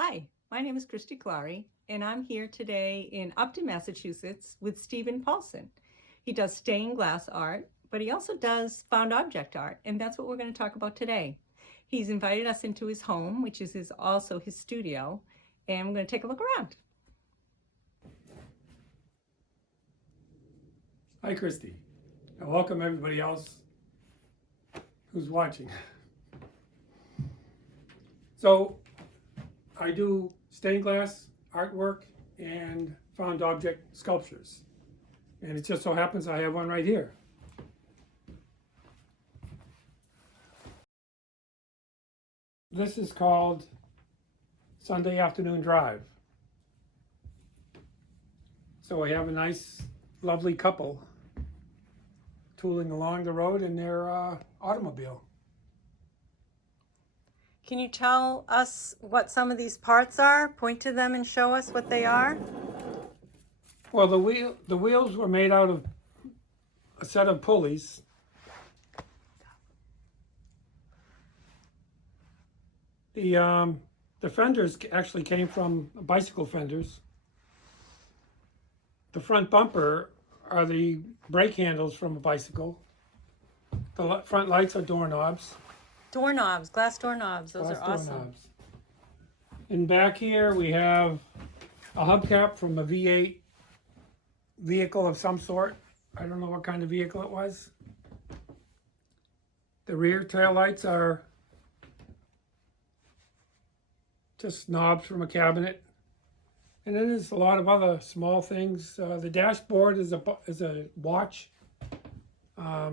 Hi, my name is Cristi Collari, and I'm here today in Upton, Massachusetts with Stephen Paulson. He does stained glass art, but he also does found object art, and that's what we're going to talk about today. He's invited us into his home, which is also his studio, and we're going to take a look around. Hi, Cristi, and welcome everybody else who's watching. So, I do stained glass artwork and found object sculptures. And it just so happens I have one right here. This is called Sunday Afternoon Drive. So I have a nice, lovely couple tooling along the road in their automobile. Can you tell us what some of these parts are? Point to them and show us what they are. Well, the wheels were made out of a set of pulleys. The fenders actually came from bicycle fenders. The front bumper are the brake handles from a bicycle. The front lights are doorknobs. Doorknobs, glass doorknobs, those are awesome. Doorknobs. And back here we have a hubcap from a V8 vehicle of some sort. I don't know what kind of vehicle it was. The rear tail lights are just knobs from a cabinet. And then there's a lot of other small things. The dashboard is a watch, a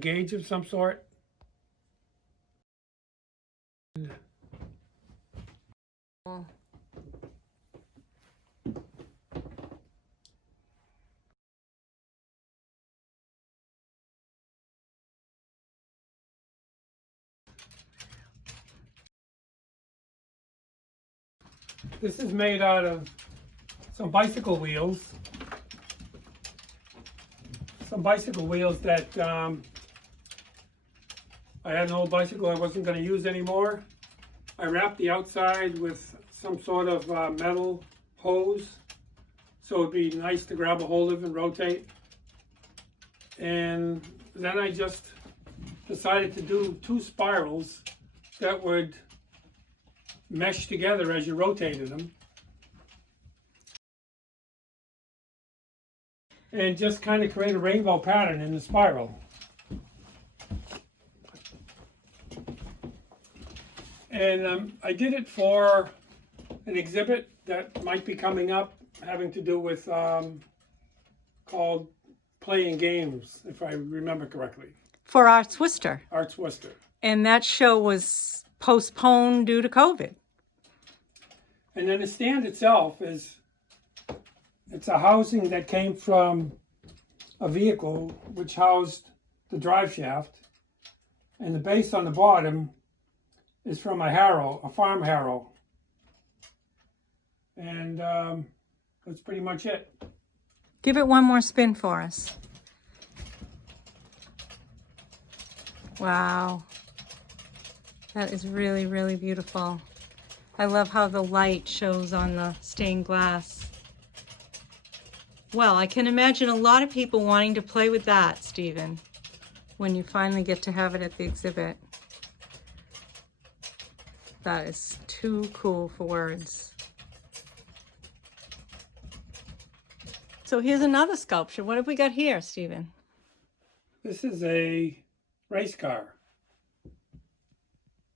gauge of some sort. This is made out of some bicycle wheels. Some bicycle wheels that I had an old bicycle I wasn't going to use anymore. I wrapped the outside with some sort of metal hose so it'd be nice to grab a hold of and rotate. And then I just decided to do two spirals that would mesh together as you rotated them. And just kind of create a rainbow pattern in the spiral. And I did it for an exhibit that might be coming up having to do with called Playing Games, if I remember correctly. For Arts Worcester. Arts Worcester. And that show was postponed due to COVID. And then the stand itself it's a housing that came from a vehicle which housed the drive shaft. And the base on the bottom is from a harrow, a farm harrow. And that's pretty much it. Give it one more spin for us. Wow. That is really, really beautiful. I love how the light shows on the stained glass. Well, I can imagine a lot of people wanting to play with that, Stephen, when you finally get to have it at the exhibit. That is too cool for words. So here's another sculpture. What have we got here, Stephen? This is a race car.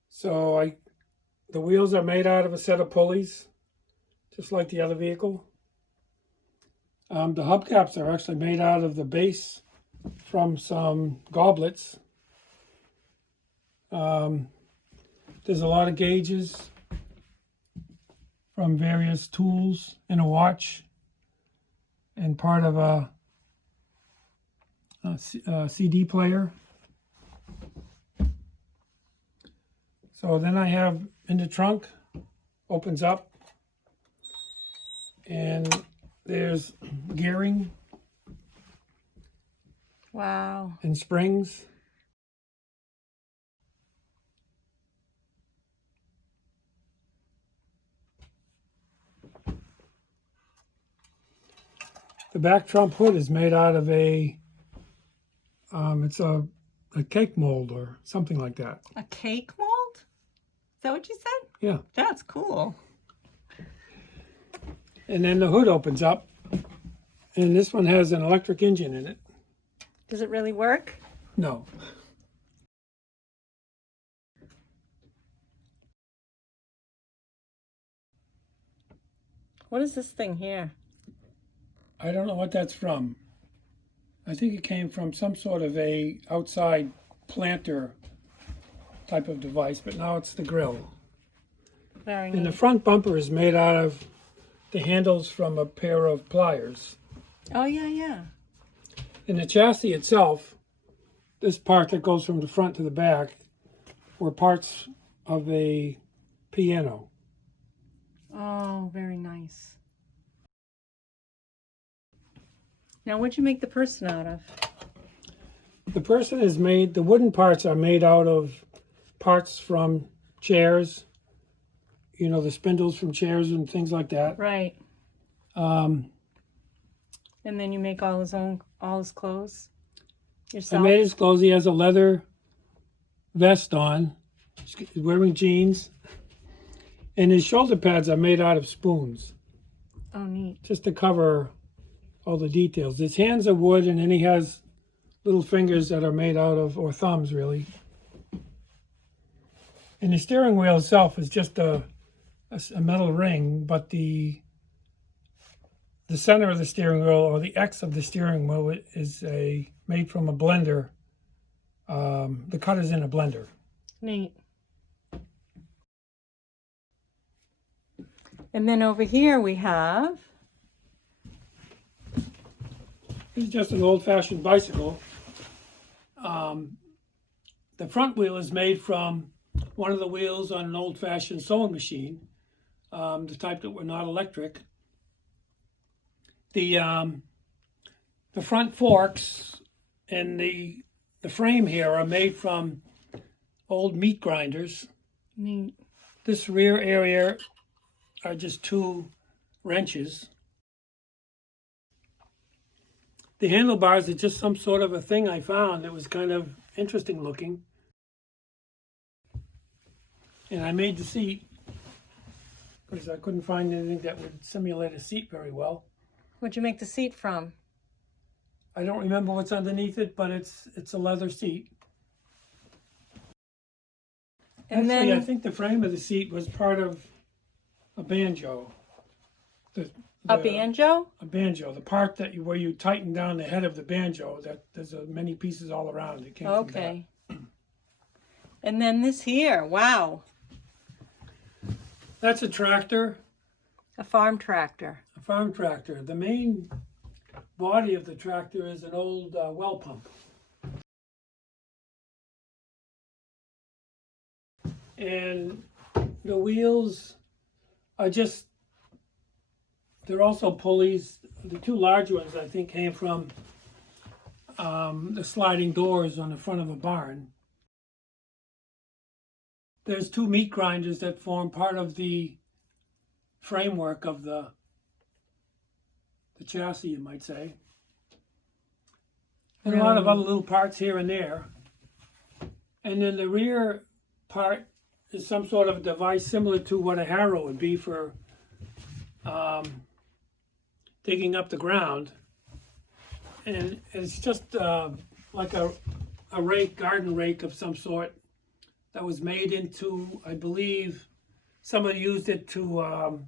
So the wheels are made out of a set of pulleys, just like the other vehicle. The hubcaps are actually made out of the base from some goblets. There's a lot of gauges from various tools in a watch and part of a CD player. So then I have in the trunk, opens up, and there's gearing. Wow. And springs. The back trump hood is made out of it's a cake mold or something like that. A cake mold? Is that what you said? Yeah. That's cool. And then the hood opens up, and this one has an electric engine in it. Does it really work? No. What is this thing here? I don't know what that's from. I think it came from some sort of a outside planter type of device, but now it's the grill. Very And the neat. front bumper is made out of the handles from a pair of pliers. Oh, yeah, yeah. In the chassis itself, this part that goes from the front to the back were parts of a piano. Oh, very nice. Now, what'd you make the person out of? The person is made, the wooden parts are made out of parts from chairs, you know, the spindles from chairs and things like that. Right. Um, And then you make all his clothes I yourself? made his clothes. He has a leather vest on. He's wearing jeans. And his shoulder pads are made out of spoons, Oh, neat. just to cover all the details. His hands are wood, and then he has little fingers that are made out of, or thumbs really. And the steering wheel itself is just a metal ring, but the center of the steering wheel, or the X of the steering wheel, is made from a blender. The cut is in a blender. Neat. And then over here we have, This is just an old-fashioned bicycle. The front wheel is made from one of the wheels on an old-fashioned sewing machine, the type that were not electric. The front forks and the frame here are made from old meat grinders. neat. This rear area are just 2 wrenches. The handlebars are just some sort of a thing I found that was kind of interesting looking. And I made the seat because I couldn't find anything that would simulate a seat very well. What'd you make the seat from? I don't remember what's underneath it, but it's a leather seat. And Actually, I then think the frame of the seat was part of a banjo. a banjo? A banjo, the part that where you tighten down the head of the banjo. That there's many pieces all around. It came from that. Okay. And then this here, wow, That's a tractor, a farm tractor. a farm tractor. The main body of the tractor is an old well pump. And the wheels are just, they're also pulleys. The 2 large ones, I think, came from the sliding doors on the front of a barn. There's 2 meat grinders that form part of the framework of the chassis, you might say. And a lot of other little parts here and there. And then the rear part is some sort of device similar to what a harrow would be for digging up the ground. And it's just like a rake, garden rake of some sort that was made into, I believe, somebody used it to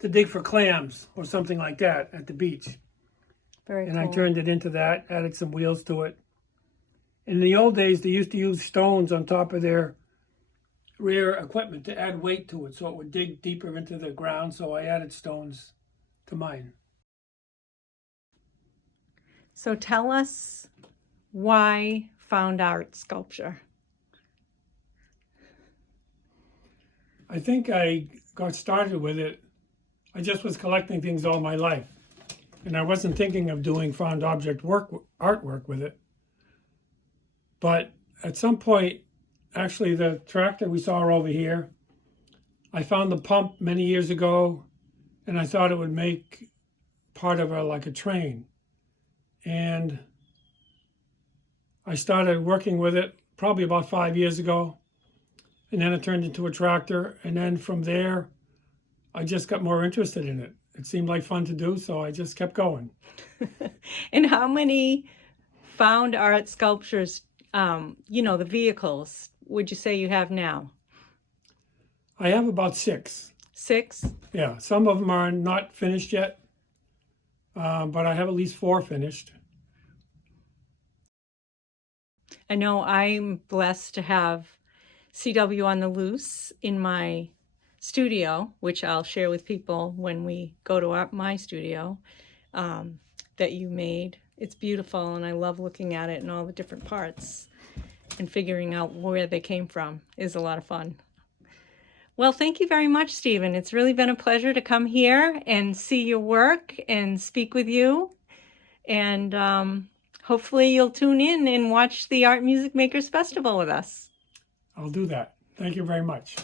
dig for clams or something like that at the beach. Very And cool. I turned it into that, added some wheels to it. In the old days, they used to use stones on top of their rear equipment to add weight to it so it would dig deeper into the ground, so I added stones to mine. So tell us why found art sculpture? I think I got started with it. I just was collecting things all my life, and I wasn't thinking of doing found object artwork with it. But at some point, actually the tractor we saw over here, I found the pump many years ago, and I thought it would make part of like a train. And I started working with it probably about 5 years ago. And then it turned into a tractor. And then from there, I just got more interested in it. It seemed like fun to do, so I just kept going. And how many found art sculptures, the vehicles, would you say you have now? I have about 6. 6? Yeah, some of them are not finished yet, but I have at least 4 finished. I know I'm blessed to have CW on the Loose in my studio, which I'll share with people when we go to my studio, that you made. It's beautiful, and I love looking at it and all the different parts, and figuring out where they came from is a lot of fun. Well, thank you very much, Stephen. It's really been a pleasure to come here and see your work and speak with you. And hopefully you'll tune in and watch the Art Music Makers Festival with us. I'll do that. Thank you very much.